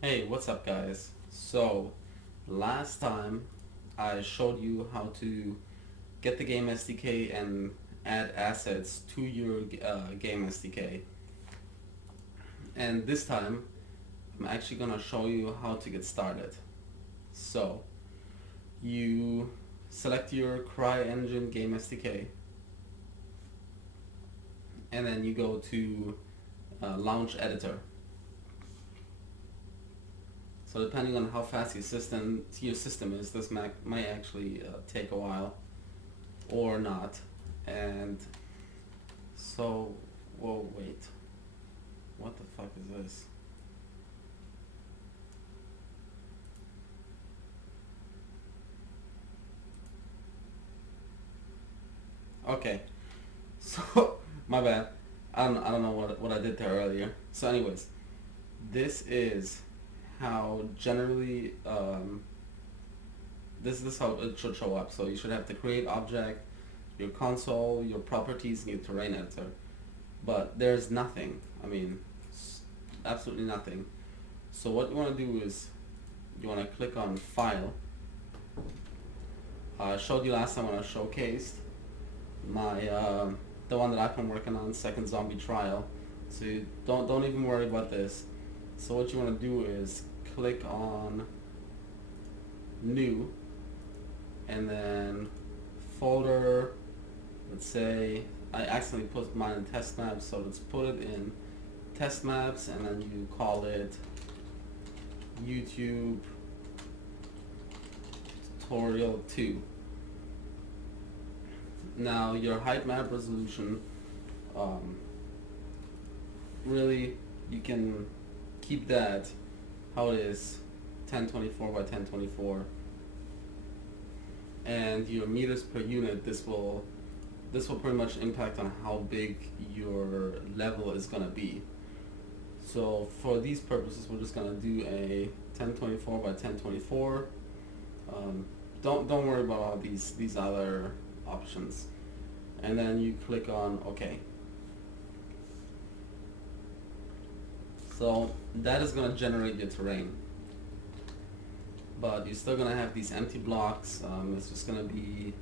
Hey, what's up guys? So, last time I showed you how to get the game SDK and add assets to your game SDK. And this time, I'm actually gonna show you how to get started. So, you select your CRYENGINE game SDK and then you go to Launch Editor. So depending on how fast your system is, this might actually take a while or not. And so, whoa, wait, what the fuck is this? Okay, so my bad. I don't know what I did there earlier. So anyways, this is how generally this is how it should show up. So you should have the create object, your console, your properties, and your terrain editor. But there's nothing. I mean, absolutely nothing. So what you want to do is you want to click on File. I showed you last time when I showcased my the one that I've been working on, Second Zombie Trial. So you don't even worry about this. So what you want to do is click on New, and then folder. Let's say I accidentally put mine in test maps, so let's put it in test maps, and then you call it YouTube tutorial 2. Now your height map resolution, um, really you can keep that how it is, 1024 by 1024, and your meters per unit, this will pretty much impact on how big your level is gonna be. So for these purposes, we're just gonna do a 1024 by 1024. Don't worry about all these other options, and then you click on OK. So that is gonna generate your terrain, but you're still gonna have these empty blocks. It's just gonna be,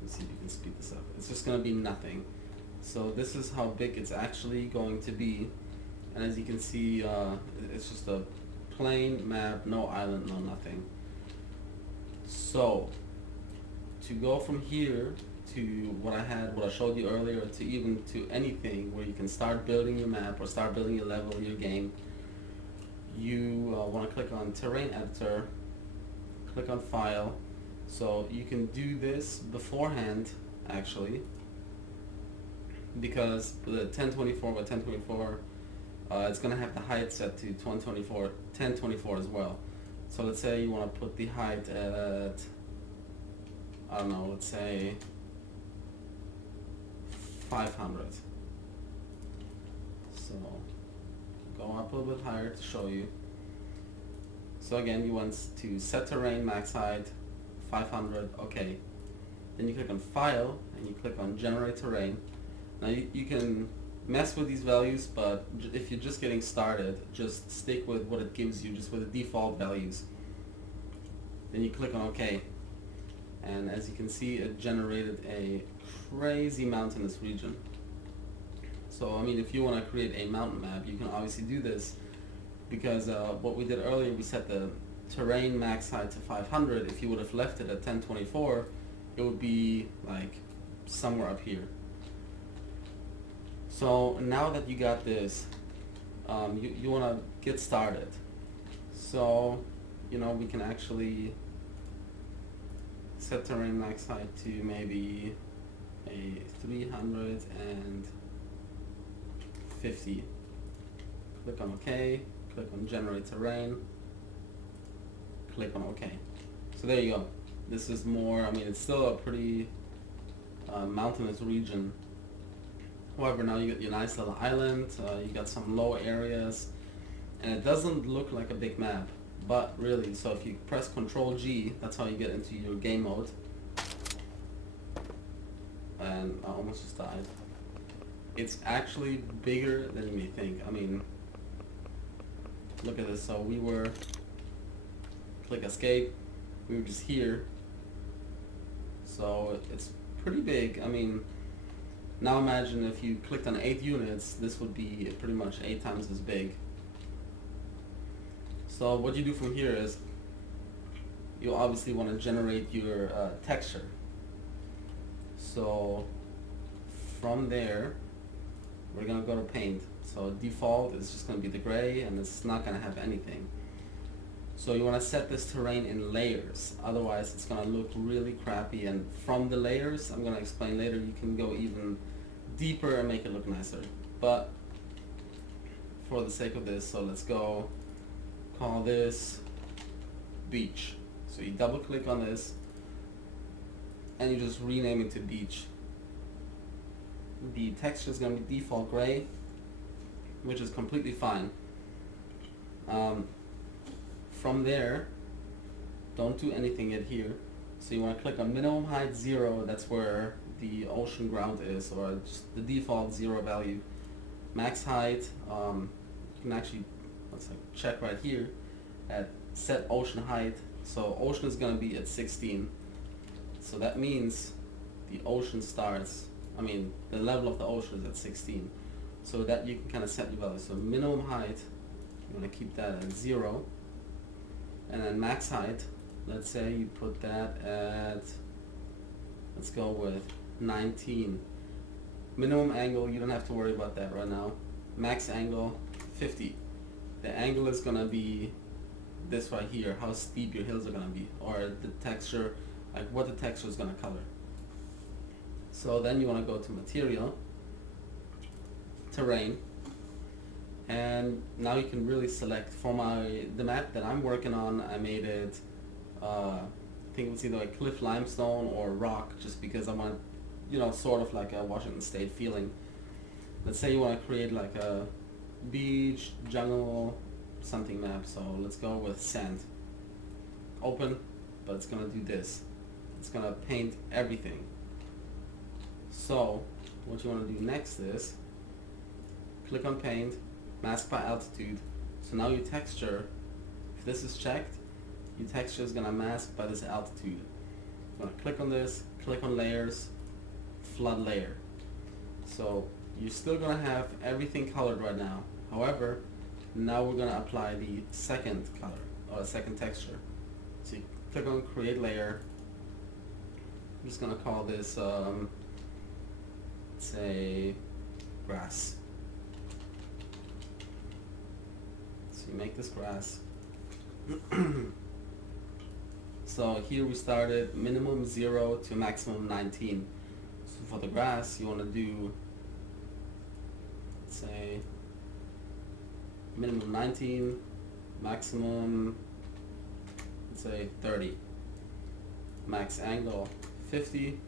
let's see if you can speed this up. It's just gonna be nothing. So this is how big it's actually going to be, and as you can see, it's just a plain map, no island, no nothing. So to go from here to what I showed you earlier, to even to anything where you can start building your map or start building your level, your game, you want to click on Terrain Editor, click on File. So you can do this beforehand, actually, because the 1024 by 1024, it's going to have the height set to 1024 as well. So let's say you want to put the height at, I don't know, let's say 500. So go up a little bit higher to show you. So again, you want to set terrain max height 500, okay. Then you click on File and you click on Generate Terrain. Now you can mess with these values, but if you're just getting started, just stick with what it gives you, just with the default values. Then you click on OK, and as you can see, it generated a crazy mountainous region. So I mean, if you want to create a mountain map, you can obviously do this, because what we did earlier, we set the terrain max height to 500. If you would have left it at 1024, it would be like somewhere up here. So now that you got this, you want to get started. So, we can actually set terrain max height to maybe a 350. Click on OK, click on Generate Terrain, click on OK. So there you go. This is more, I mean, it's still a pretty mountainous region. However, now you got your nice little island, you got some low areas, and it doesn't look like a big map, but really, so if you press Ctrl G, that's how you get into your game mode. And I almost just died. It's actually bigger than you may think. I mean, look at this. So we were, click escape, we were just here. So it's pretty big. I mean, now imagine if you clicked on 8 units, this would be pretty much 8 times as big. So what you do from here is, you obviously want to generate your texture. So from there, we're going to go to paint. So default is just going to be the gray, and it's not going to have anything. So you want to set this terrain in layers, otherwise it's going to look really crappy. And from the layers, I'm going to explain later, you can go even deeper and make it look nicer. But for the sake of this, so let's go call this beach. So you double click on this and you just rename it to beach. The texture is going to be default gray, which is completely fine. From there, don't do anything yet here. So you want to click on minimum height 0, that's where the ocean ground is, or just the default 0 value. Max height, you can actually, let's check right here at set ocean height. So ocean is going to be at 16. So that means the ocean starts, the level of the ocean is at 16. So that you can kind of set your value. So minimum height, you want to keep that at 0. And then max height, let's say you put that at, let's go with 19. Minimum angle, you don't have to worry about that right now. Max angle, 50. The angle is going to be this right here, how steep your hills are going to be, or the texture, like what the texture is going to color. So then you want to go to material, terrain, and now you can really select. For the map that I'm working on, I made it, I think it was either like cliff limestone or rock, just because I want, sort of like a Washington State feeling. Let's say you want to create like a beach, jungle, something map. So let's go with sand. Open, but it's gonna do this. It's gonna paint everything. So what you want to do next is click on paint, mask by altitude. So now your texture, if this is checked, your texture is gonna mask by this altitude. I'm gonna click on this, click on layers, flood layer. So you're still gonna have everything colored right now. However, now we're gonna apply the second color, or the second texture. So you click on create layer. I'm just gonna call this, say, grass. So you make this grass. So here we started minimum 0 to maximum 19. So for the grass, you want to do, let's say, minimum 19, maximum, let's say 30. Max angle 50.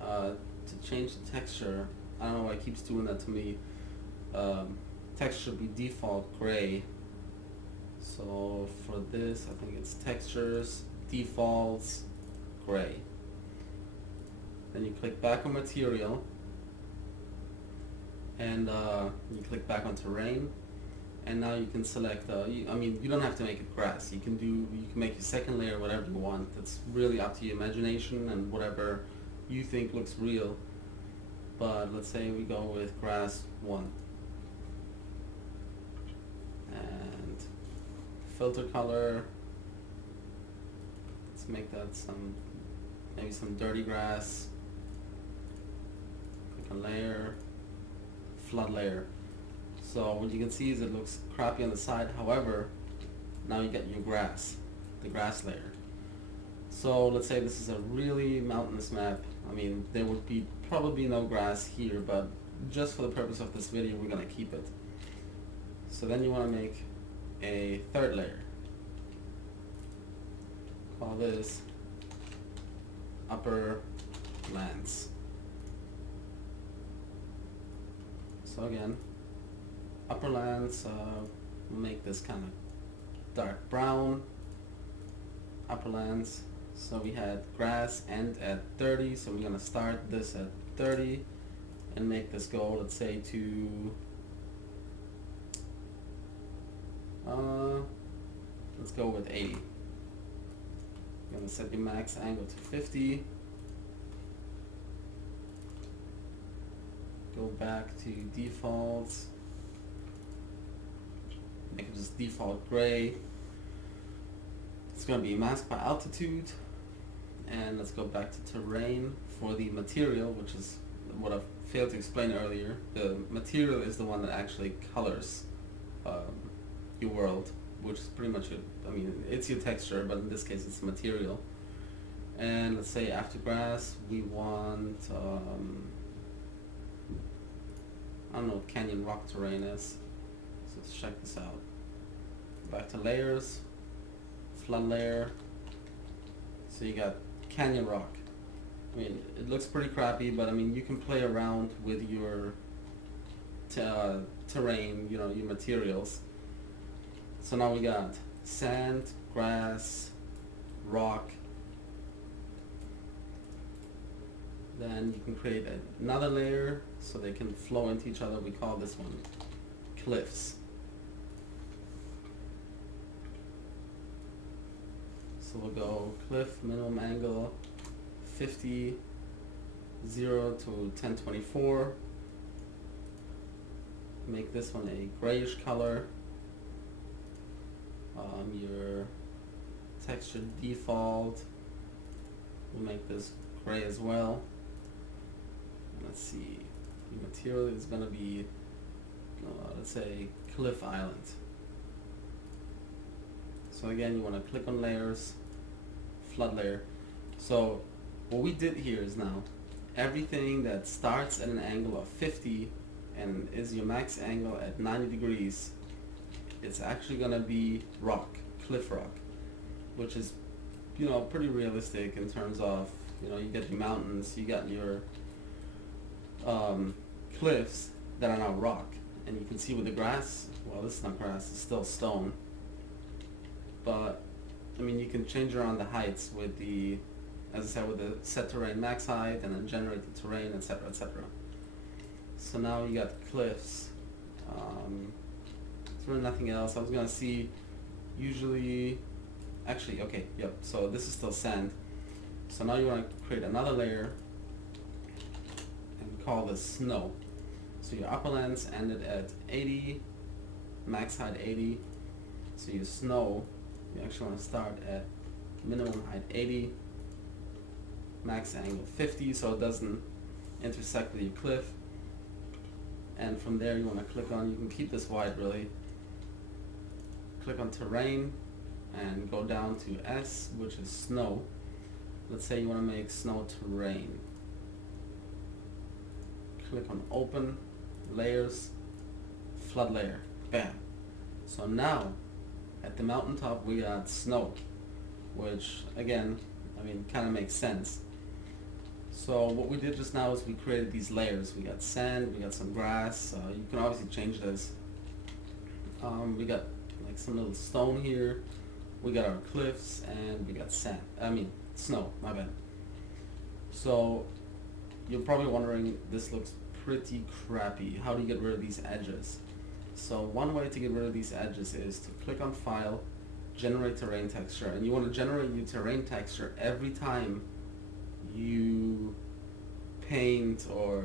To change the texture, I don't know why it keeps doing that to me. Texture should be default gray. So for this, I think it's textures, defaults, gray. Then you click back on material, and you click back on terrain, and now you can select. You don't have to make it grass. You can make your second layer whatever you want. It's really up to your imagination and whatever you think looks real. But let's say we go with grass 1. And filter color, let's make that maybe some dirty grass. Click on layer, flood layer. So what you can see is it looks crappy on the side. However, now you get your grass, the grass layer. So let's say this is a really mountainous map. There would be probably no grass here, but just for the purpose of this video, we're gonna keep it. So then you want to make a third layer. Call this upper lands. So again, upper lands, we'll make this kind of dark brown. Upper lands. So we had grass end at 30, so we're going to start this at 30 and make this go, let's say, to Let's go with 80. You're gonna set your max angle to 50. Go back to defaults. Make it just default gray. It's gonna be masked by altitude. And let's go back to terrain for the material, which is what I failed to explain earlier. The material is the one that actually colors your world, which is pretty much it. I mean, it's your texture, but in this case it's material. And let's say after grass, we want, I don't know what canyon rock terrain is. So let's check this out. Back to layers, flood layer. So you got canyon rock. I mean, it looks pretty crappy, but I mean, you can play around with your terrain, you know, your materials. So now we got sand, grass, rock. Then you can create another layer so they can flow into each other. We call this one cliffs. So we'll go cliff minimum angle 50, 0 to 1024. Make this one a grayish color. Your texture default, we'll make this gray as well. Let's see, the material is going to be, let's say, cliff island. So again, you want to click on layers, flood layer. So what we did here is now everything that starts at an angle of 50 and is your max angle at 90 degrees, it's actually going to be rock, cliff rock, which is, you know, pretty realistic in terms of, you know, you get your mountains, you got your cliffs that are now rock. And you can see with the grass, well, this is not grass, it's still stone. But, I mean, you can change around the heights with the, as I said, with the set terrain max height and then generate the terrain, etc., etc. So now you got cliffs. There's really nothing else. I was going to see, usually, actually, okay, yep, so this is still sand. So now you want to create another layer and call this snow. So your upper lands ended at 80, max height 80. So your snow, you actually want to start at minimum height 80, max angle 50, so it doesn't intersect with your cliff. And from there you want to click on, you can keep this wide really, click on terrain and go down to S, which is snow. Let's say you want to make snow terrain. Click on open, layers, flood layer, bam. So now at the mountaintop we got snow, which again, I mean, kind of makes sense. So what we did just now is we created these layers. We got sand, we got some grass. You can obviously change this. We got like some little stone here. We got our cliffs and we got sand. I mean, snow, my bad. So you're probably wondering, this looks pretty crappy. How do you get rid of these edges? So one way to get rid of these edges is to click on File, Generate Terrain Texture, and you want to generate your terrain texture every time you paint or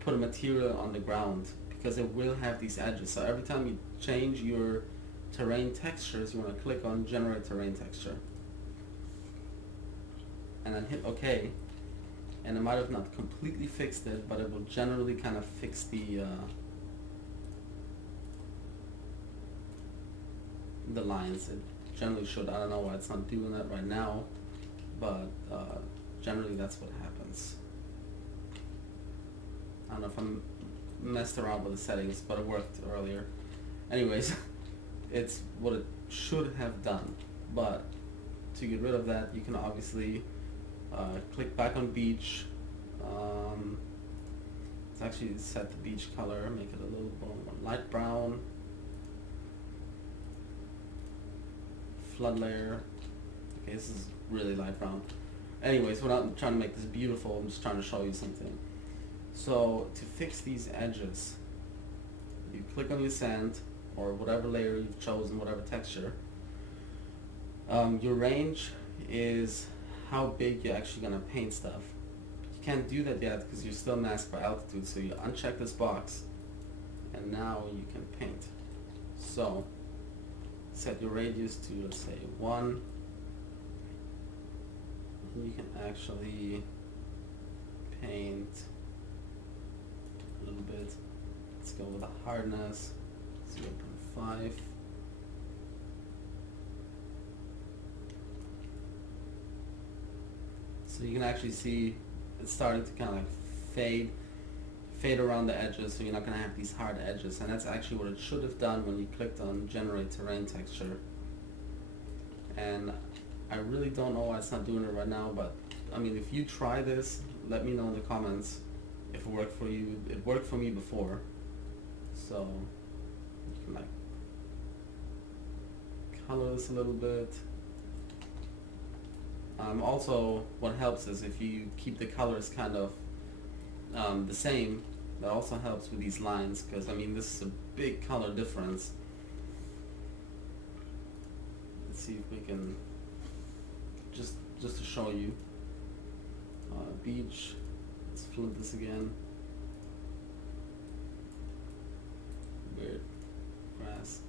put a material on the ground, because it will have these edges. So every time you change your terrain textures, you want to click on Generate Terrain Texture and then hit OK, and it might have not completely fixed it, but it will generally kind of fix the lines. It generally should. I don't know why it's not doing that right now, but generally that's what happens. I don't know if I'm messed around with the settings, but it worked earlier. Anyways, it's what it should have done. But to get rid of that, you can obviously click back on beach. Let's actually set the beach color, make it a little more light brown. Flood layer. Okay, this is really light brown. Anyways, without trying to make this beautiful, I'm just trying to show you something. So to fix these edges, you click on your sand or whatever layer you've chosen, whatever texture. Your range is how big you're actually going to paint stuff. You can't do that yet because you're still masked by altitude, so you uncheck this box and now you can paint. So set your radius to, let's say, 1, and you can actually paint a little bit. Let's go with a hardness 0.5. So you can actually see it's starting to kind of fade around the edges, so you're not going to have these hard edges, and that's actually what it should have done when you clicked on generate terrain texture. And I really don't know why it's not doing it right now, but I mean, if you try this, let me know in the comments if it worked for you. It worked for me before, so you can like color this a little bit. Also, what helps is if you keep the colors kind of the same, that also helps with these lines, because I mean, this is a big color difference. Let's see if we can just to show you beach. Let's flip this again. Weird grass.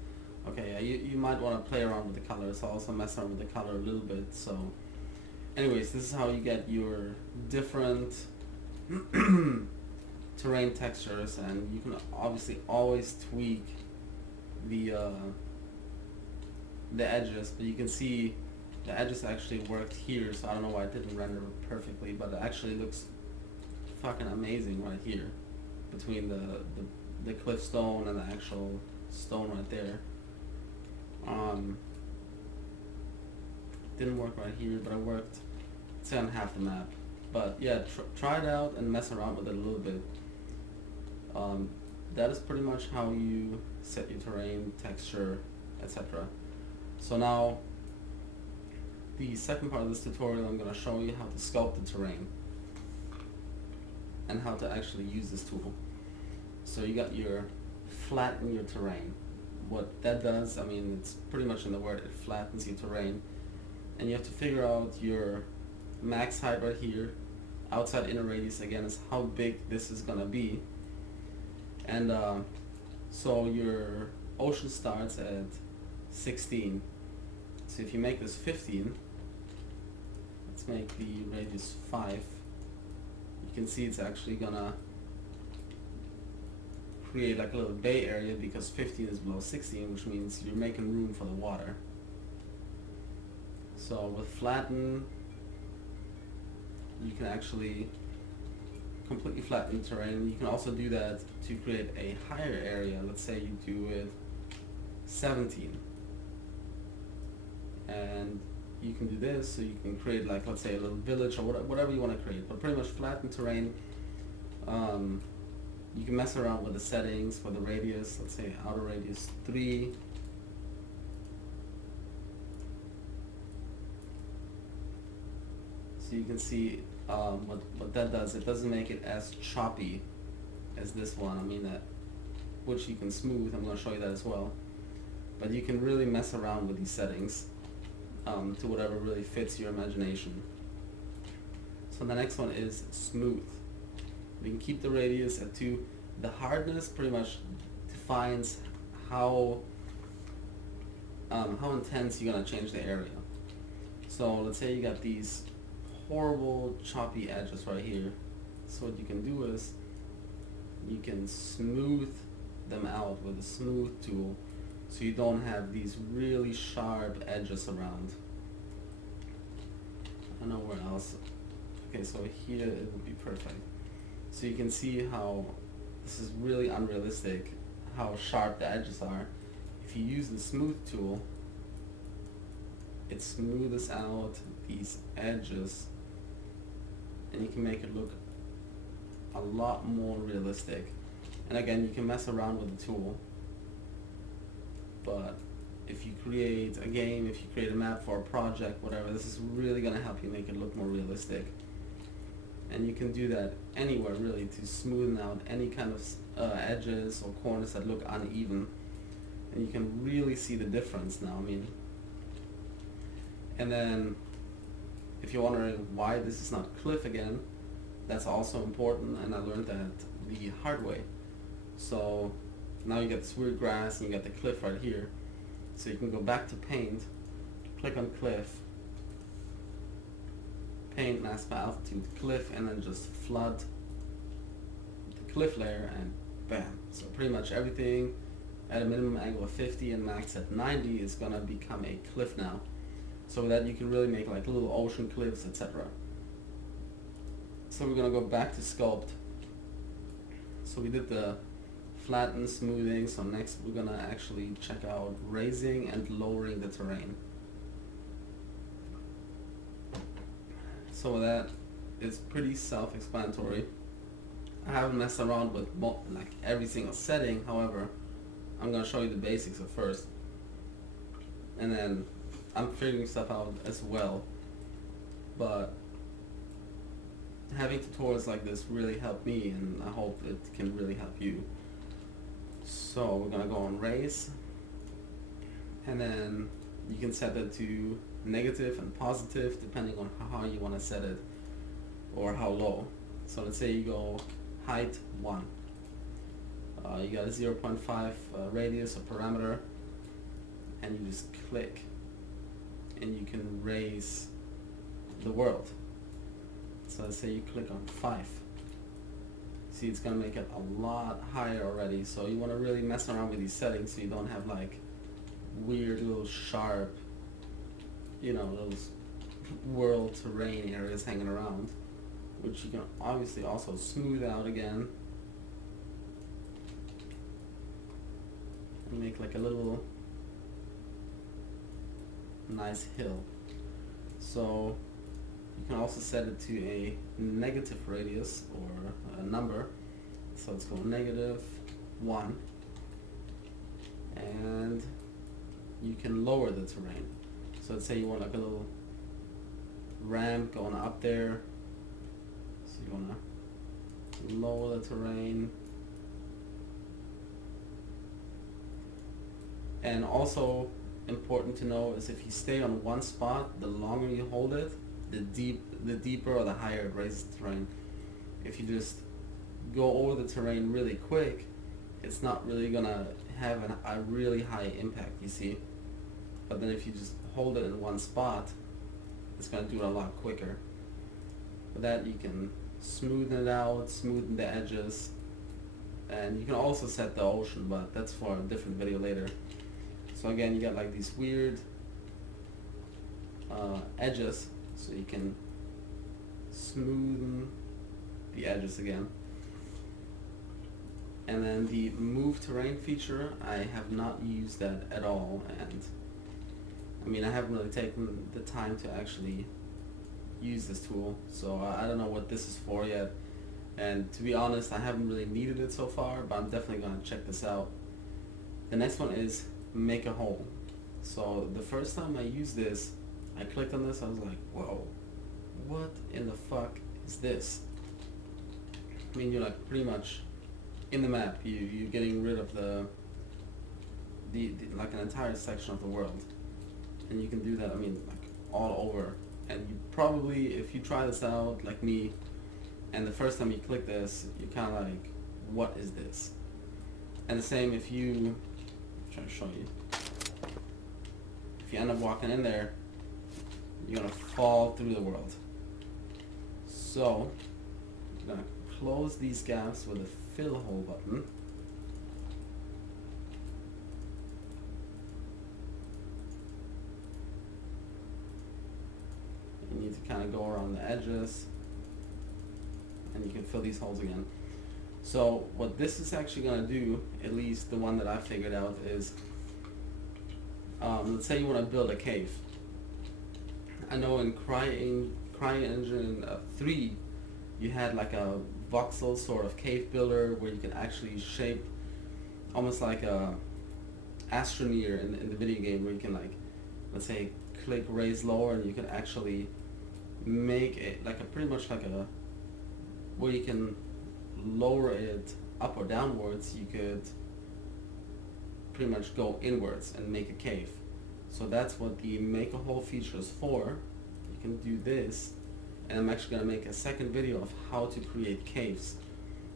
Okay, yeah, you might want to play around with the colors. I'll also mess around with the color a little bit. So anyways, this is how you get your different terrain textures, and you can obviously always tweak the edges, but you can see the edges actually worked here, so I don't know why it didn't render perfectly, but it actually looks fucking amazing right here between the cliff stone and the actual stone right there. Didn't work right here, but it worked, say, on half the map. But yeah, try it out and mess around with it a little bit. That is pretty much how you set your terrain, texture, etc. So now, the second part of this tutorial, I'm going to show you how to sculpt the terrain and how to actually use this tool. So you got your flatten your terrain. What that does, I mean, it's pretty much in the word, it flattens your terrain. And you have to figure out your max height right here. Outside inner radius, again, is how big this is going to be. And so your ocean starts at 16. So if you make this 15, let's make the radius 5. You can see it's actually gonna create like a little bay area because 15 is below 16, which means you're making room for the water. So with flatten, you can actually completely flatten the terrain. You can also do that to create a higher area. Let's say you do it 17. And you can do this, so you can create, like, let's say a little village or whatever you want to create, but pretty much flatten terrain. You can mess around with the settings for the radius. Let's say outer radius 3. So you can see what that does. It doesn't make it as choppy as this one. I mean, which you can smooth. I'm going to show you that as well. But you can really mess around with these settings to whatever really fits your imagination. So the next one is smooth. We can keep the radius at 2. The hardness pretty much defines how intense you're going to change the area. So let's say you got these horrible choppy edges right here. So what you can do is you can smooth them out with a smooth tool, so you don't have these really sharp edges around. I don't know where else. Okay, so here it would be perfect. So you can see how this is really unrealistic, how sharp the edges are. If you use the smooth tool, it smooths out these edges, and you can make it look a lot more realistic. And again, you can mess around with the tool, but if you create a game, if you create a map for a project, whatever, this is really going to help you make it look more realistic. And you can do that anywhere, really, to smoothen out any kind of edges or corners that look uneven. And and you can really see the difference now. I mean, and then if you're wondering why this is not cliff again, that's also important, and I learned that the hard way. So now you get this weird grass and you got the cliff right here. So you can go back to paint, click on cliff, paint mask altitude cliff, and then just flood the cliff layer, and bam. So pretty much everything at a minimum angle of 50 and max at 90 is gonna become a cliff now. So with that you can really make like little ocean cliffs, etc. So we're gonna go back to sculpt. So we did the flatten, smoothing, so next we're gonna actually check out raising and lowering the terrain. So with that, it's pretty self-explanatory. I haven't messed around with like every single setting, however, I'm gonna show you the basics at first. And then I'm figuring stuff out as well. But having tutorials like this really helped me, and I hope it can really help you. So we're gonna go on raise, and then you can set it to negative and positive depending on how you want to set it, or how low. So let's say you go height 1. You got a 0.5 radius or parameter, and you just click and you can raise the world. So let's say you click on 5. See, it's gonna make it a lot higher already. So you want to really mess around with these settings so you don't have like weird little sharp, you know, those world terrain areas hanging around, which you can obviously also smooth out again and make like a little nice hill. So you can also set it to a negative radius or a number. So let's go -1, and you can lower the terrain. So let's say you want like a little ramp going up there. So you want to lower the terrain. And also important to know is if you stay on one spot, the longer you hold it, the deeper or the higher it raises the terrain. If you just go over the terrain really quick, it's not really gonna have a really high impact, you see. But then if you just hold it in one spot, it's gonna do it a lot quicker. For that you can smoothen it out, smoothen the edges, and you can also set the ocean, but that's for a different video later. So again, you got like these weird edges, so you can smoothen the edges again. And then the move terrain feature, I have not used that at all, and I mean I haven't really taken the time to actually use this tool, so I don't know what this is for yet, and to be honest I haven't really needed it so far, but I'm definitely going to check this out. The next one is make a hole. So the first time I used this, I clicked on this, I was like, whoa, what in the fuck is this? I mean, you're like pretty much in the map, you're getting rid of the like an entire section of the world, and you can do that, I mean, like all over. And you probably, if you try this out like me, and the first time you click this, you're kind of like, what is this? And the same if you, I'm trying to show you, if you end up walking in there, you're gonna fall through the world. So I'm gonna close these gaps with a fill hole button. You need to kind of go around the edges, and you can fill these holes again. So what this is actually going to do, at least the one that I figured out, is let's say you want to build a cave. I know in CRYENGINE 3 you had like a voxel sort of cave builder where you can actually shape almost like a astroneer in the video game, where you can, like, let's say click raise lower, and you can actually make it like a pretty much like a, where you can lower it up or downwards. You could pretty much go inwards and make a cave. So that's what the make a hole feature is for. You can do this, and I'm actually going to make a second video of how to create caves,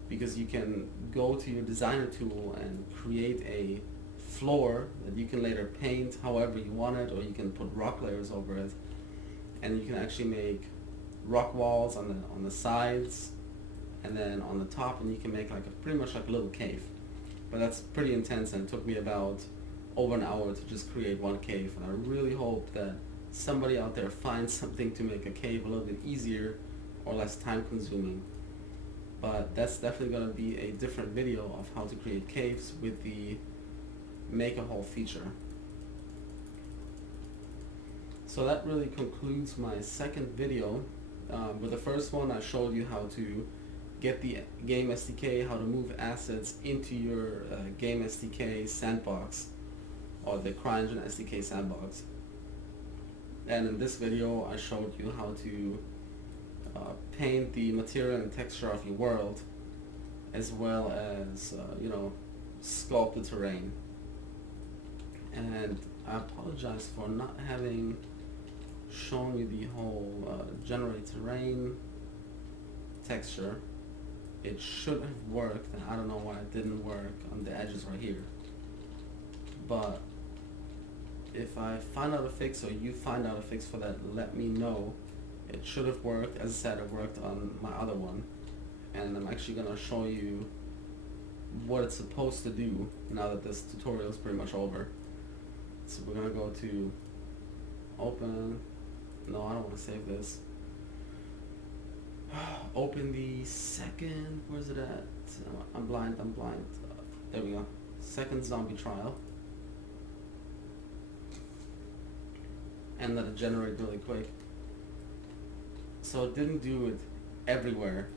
because you can go to your designer tool and create a floor that you can later paint however you want it, or you can put rock layers over it, and you can actually make rock walls on the sides and then on the top, and you can make like pretty much like a little cave. But that's pretty intense, and it took me about over an hour to just create one cave, and I really hope that somebody out there finds something to make a cave a little bit easier or less time consuming. But that's definitely going to be a different video of how to create caves with the make a hole feature. So that really concludes my second video. With the first one, I showed you how to get the game SDK, how to move assets into your game SDK sandbox, or the CRYENGINE SDK sandbox. And in this video, I showed you how to paint the material and texture of your world, as well as sculpt the terrain. And I apologize for not having shown you the whole generate terrain texture. It should have worked, and I don't know why it didn't work on the edges right here. But if I find out a fix, or you find out a fix for that, let me know. It should have worked. As I said, it worked on my other one, and I'm actually going to show you what it's supposed to do now that this tutorial is pretty much over. So we're going to go to open. No, I don't want to save this. Open the second, where's it at? I'm blind. There we go. Second zombie trial. And let it generate really quick. So it didn't do it everywhere,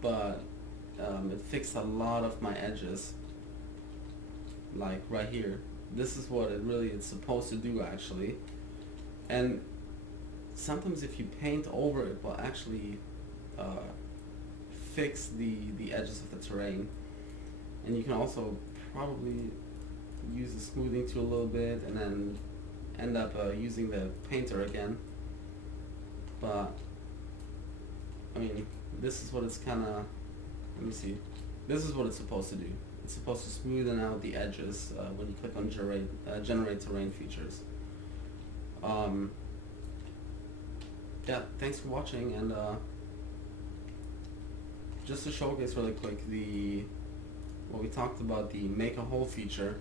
but it fixed a lot of my edges. Like right here. This is what it's supposed to do actually. And sometimes if you paint over it, will actually fix the edges of the terrain. And you can also probably use the smoothing tool a little bit, and then end up using the painter again. But I mean, this is what it's kind of, let me see, this is what it's supposed to do. It's supposed to smoothen out the edges when you click on generate terrain features. Yeah, thanks for watching, and just to showcase really quick what we talked about, the make a hole feature.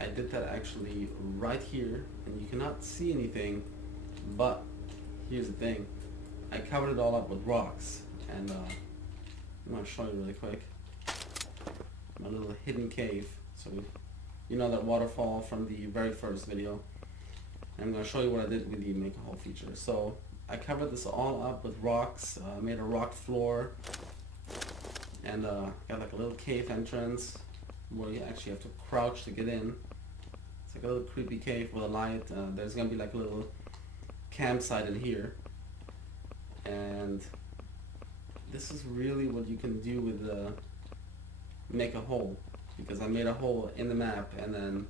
I did that actually right here, and you cannot see anything, but here's the thing. I covered it all up with rocks, and I'm going to show you really quick. My little hidden cave. So you know that waterfall from the very first video. I'm going to show you what I did with the make a hole feature. So I covered this all up with rocks, made a rock floor, and got like a little cave entrance where you actually have to crouch to get in. It's like a little creepy cave with a light. There's going to be like a little campsite in here. And this is really what you can do with the make a hole, because I made a hole in the map and then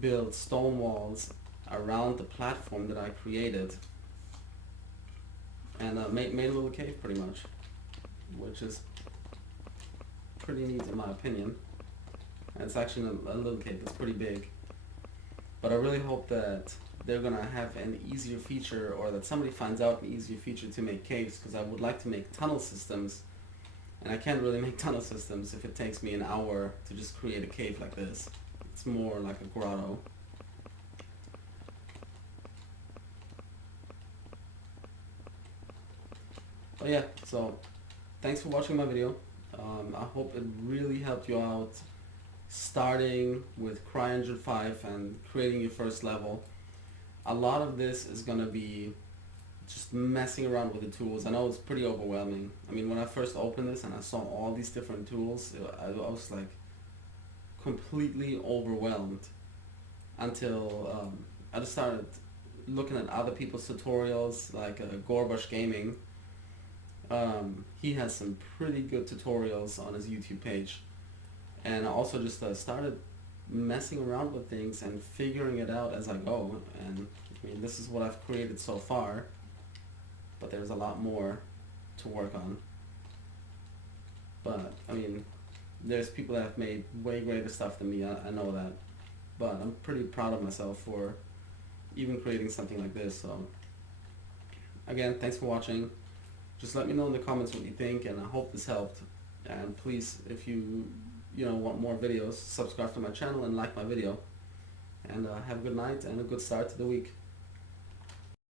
built stone walls around the platform that I created, and made a little cave pretty much, which is pretty neat in my opinion. And it's actually a little cave, it's pretty big. But I really hope that they're gonna have an easier feature, or that somebody finds out an easier feature to make caves, because I would like to make tunnel systems, and I can't really make tunnel systems if it takes me an hour to just create a cave like this. It's more like a grotto. But yeah, so thanks for watching my video. I hope it really helped you out starting with CRYENGINE 5 and creating your first level. A lot of this is going to be just messing around with the tools. I know it's pretty overwhelming. I mean, when I first opened this and I saw all these different tools, I was like completely overwhelmed until I just started looking at other people's tutorials, like Gorbash Gaming. He has some pretty good tutorials on his YouTube page, And I also just started messing around with things and figuring it out as I go. And I mean, this is what I've created so far, but there's a lot more to work on. But I mean, there's people that have made way greater stuff than me, I know that. But I'm pretty proud of myself for even creating something like this. So again, thanks for watching. Just let me know in the comments what you think, and I hope this helped. And please, if you want more videos, subscribe to my channel and like my video. And have a good night and a good start to the week.